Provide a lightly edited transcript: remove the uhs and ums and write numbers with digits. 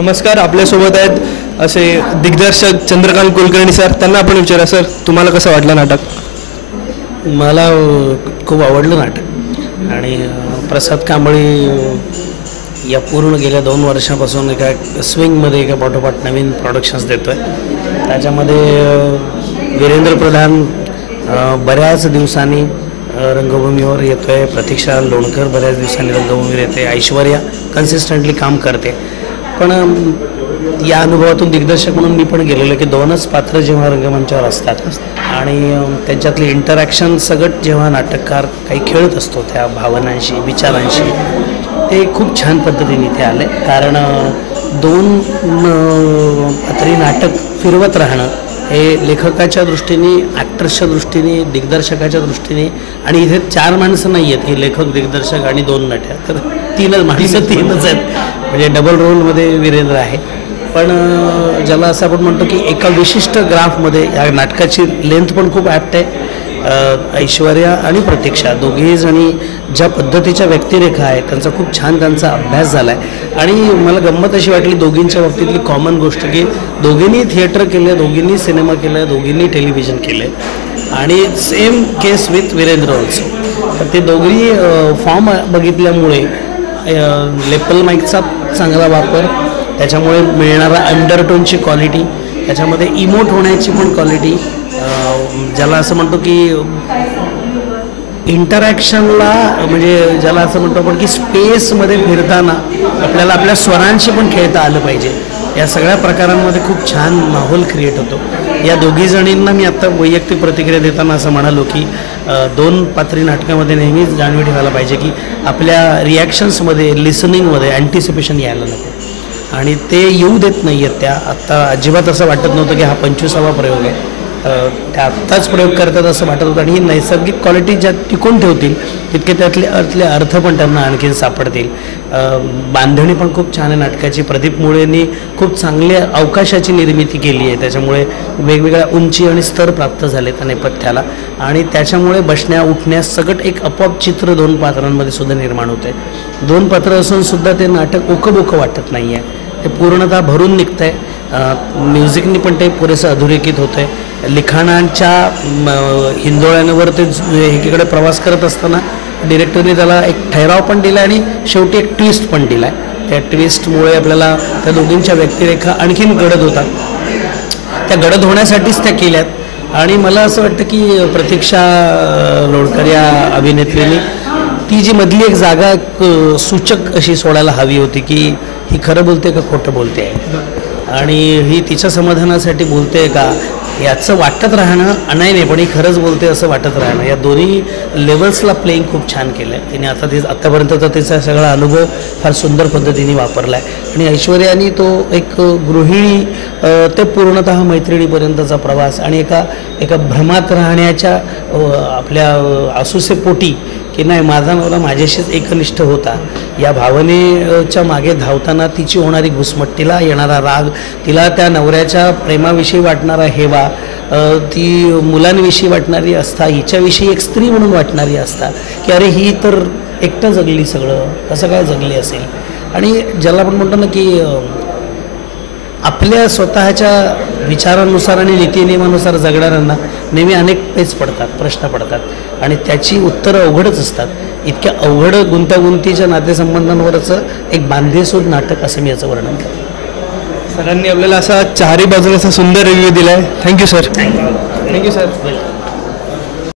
नमस्कार, आपल्यासोबत आहेत असे दिग्दर्शक चंद्रकांत कुलकर्णी सर. त्यांना आपण विचारा, सर तुम्हाला कसं वाटलं नाटक? मला खूप आवडलं नाटक आणि प्रसाद कांबळी या पूर्ण गेल्या 2 वर्षापासून एका स्विंगमध्ये एका पाठोपाठ नवीन प्रोडक्शन्स देतो आहे. त्याच्यामध्ये वीरेंद्र प्रधान बऱ्याच दिवसांनी रंगभूमीवर येतो आहे, प्रतीक्षा लोणकर बऱ्याच दिवसांनी रंगभूमीवर येते, ऐश्वर्या कन्सिस्टंटली काम करते. पण या अनुभवातून दिग्दर्शक म्हणून मी पण गेलेलो की 2च पात्र जेव्हा रंगमंचावर असतात आणि त्यांच्यातली इंटरॅक्शन सगळं जेव्हा नाटककार काही खेळत असतो त्या भावनांशी विचारांशी, ते खूप छान पद्धतीने इथे आले. कारण 2 पात्री नाटक फिरवत राहणं हे लेखकाच्या दृष्टीने, ॲक्टर्सच्या दृष्टीने, दिग्दर्शकाच्या दृष्टीने, आणि इथे 4 माणसं नाही आहेत की लेखक दिग्दर्शक आणि 2 नट्या, तर 3 माणसं 3च आहेत. म्हणजे डबल रोलमध्ये वीरेंद्र आहे. पण ज्याला असं आपण म्हणतो की एका विशिष्ट ग्राफमध्ये या नाटकाची लेंथ पण खूप ॲप्ट आहे. ऐश्वर्या आणि प्रतीक्षा दोघेही जणी ज्या पद्धतीच्या व्यक्तिरेखा आहेत त्यांचा खूप छान त्यांचा अभ्यास झाला आहे. आणि मला गंमत अशी वाटली दोघींच्या बाबतीतली कॉमन गोष्ट की दोघींनी थिएटर केलं, दोघींनी सिनेमा केलं, दोघींनी टेलिव्हिजन केलं. आणि same case with Virendra also. तर ते दोघी फॉर्म बघितल्यामुळे लेपल माईकचा चांगला वापर, त्याच्यामुळे मिळणारा अंडरटोनची क्वालिटी, त्याच्यामध्ये इमोट होण्याची पण क्वालिटी, ज्याला असं म्हणतो की इंटरॅक्शनला, म्हणजे ज्याला असं म्हणतो आपण की स्पेसमध्ये फिरताना आपल्याला आपल्या स्वरांशी पण खेळता आलं पाहिजे, या सगळ्या प्रकारांमध्ये खूप छान माहोल क्रिएट होतो. या दोघी जणींना मी आत्ता वैयक्तिक प्रतिक्रिया देताना असं म्हणालो की 2 पात्री नाटकामध्ये नेहमीच जाणीव ठेवायला पाहिजे की आपल्या रिॲक्शन्समध्ये, लिसनिंगमध्ये अँटिसिपेशन यायला नको, आणि ते येऊ देत नाही आहेत. त्या आत्ता अजिबात असं वाटत नव्हतं की हा 25वा प्रयोग आहे, त्या आत्ताच प्रयोग करतात असं वाटत होतं. आणि ही नैसर्गिक क्वालिटी ज्या टिकून ठेवतील तितके त्यातले अर्थ पण त्यांना आणखीन सापडतील. बांधणी पण खूप छान आहे नाटकाची. प्रदीप मुळेंनी खूप चांगल्या अवकाशाची निर्मिती केली आहे, त्याच्यामुळे वेगवेगळ्या उंची आणि स्तर प्राप्त झाले त्या नेपथ्याला, आणि त्याच्यामुळे बसण्या उठण्यास सगळं एक आपोआप चित्र 2 पात्रांमध्ये सुद्धा निर्माण होते. 2 पात्र असून सुद्धा ते नाटक ओकबोकं वाटत नाही आहे, ते पूर्णतः भरून निघतं आहे. म्युझिकनी पण ते पुरेसं अधोरेखित होतं आहे. लिखाणांच्या हिंदोळ्यांवर ते एकीकडे प्रवास करत असताना डिरेक्टरने त्याला एक ठहराव पण दिला आणि शेवटी एक ट्विस्ट पण दिला आहे. त्या ट्विस्टमुळे आपल्याला त्या दोघींच्या व्यक्तिरेखा आणखीन गडद होतात. त्या गडद होण्यासाठीच त्या केल्यात. आणि मला असं वाटतं की प्रतीक्षा लोणकर या अभिनेत्रीने ती जी मधली एक जागा सूचक अशी सोडायला हवी होती की ही खरं बोलते का खोटं बोलते आहे, आणि ही तिच्या समाधानासाठी बोलते का याचं वाटत राहणं, नाही पण ही खरंच बोलते असं वाटत राहणं, या दोन्ही लेवल्सला प्लेइंग खूप छान केलं आहे तिने. आत्तापर्यंतचा तिचा सगळा अनुभव फार सुंदर पद्धतीने वापरला आहे. आणि ऐश्वर्याने तो एक गृहिणी ते पूर्णतः मैत्रिणीपर्यंतचा प्रवास आणि एका भ्रमात राहण्याच्या आपल्या आसुसेपोटी की नाही माझा नवरा माझ्याशीच एकनिष्ठ होता, या भावनेच्या मागे धावताना तिची होणारी घुसमट, तिला येणारा राग, तिला त्या नवऱ्याच्या प्रेमाविषयी वाटणारा हेवा, ती मुलांविषयी वाटणारी आस्था, हिच्याविषयी एक स्त्री म्हणून वाटणारी आस्था की अरे ही तर एकटं जगली, सगळं कसं काय जगली असेल. आणि ज्याला आपण म्हणतो ना की आपल्या स्वतःच्या विचारांनुसार आणि नीतिनियमानुसार जगणाऱ्यांना नेहमी अनेक पेच पडतात, प्रश्न पडतात, आणि त्याची उत्तरं अवघडच असतात. इतक्या अवघड गुंतागुंतीच्या नातेसंबंधांवरचं एक बांधेसूद नाटक असं मी याचं वर्णन करतो. सरांनी आपल्याला असा 4ही बाजूला असा सुंदर रिव्ह्यू दिला आहे. Thank you sir. Thank you sir.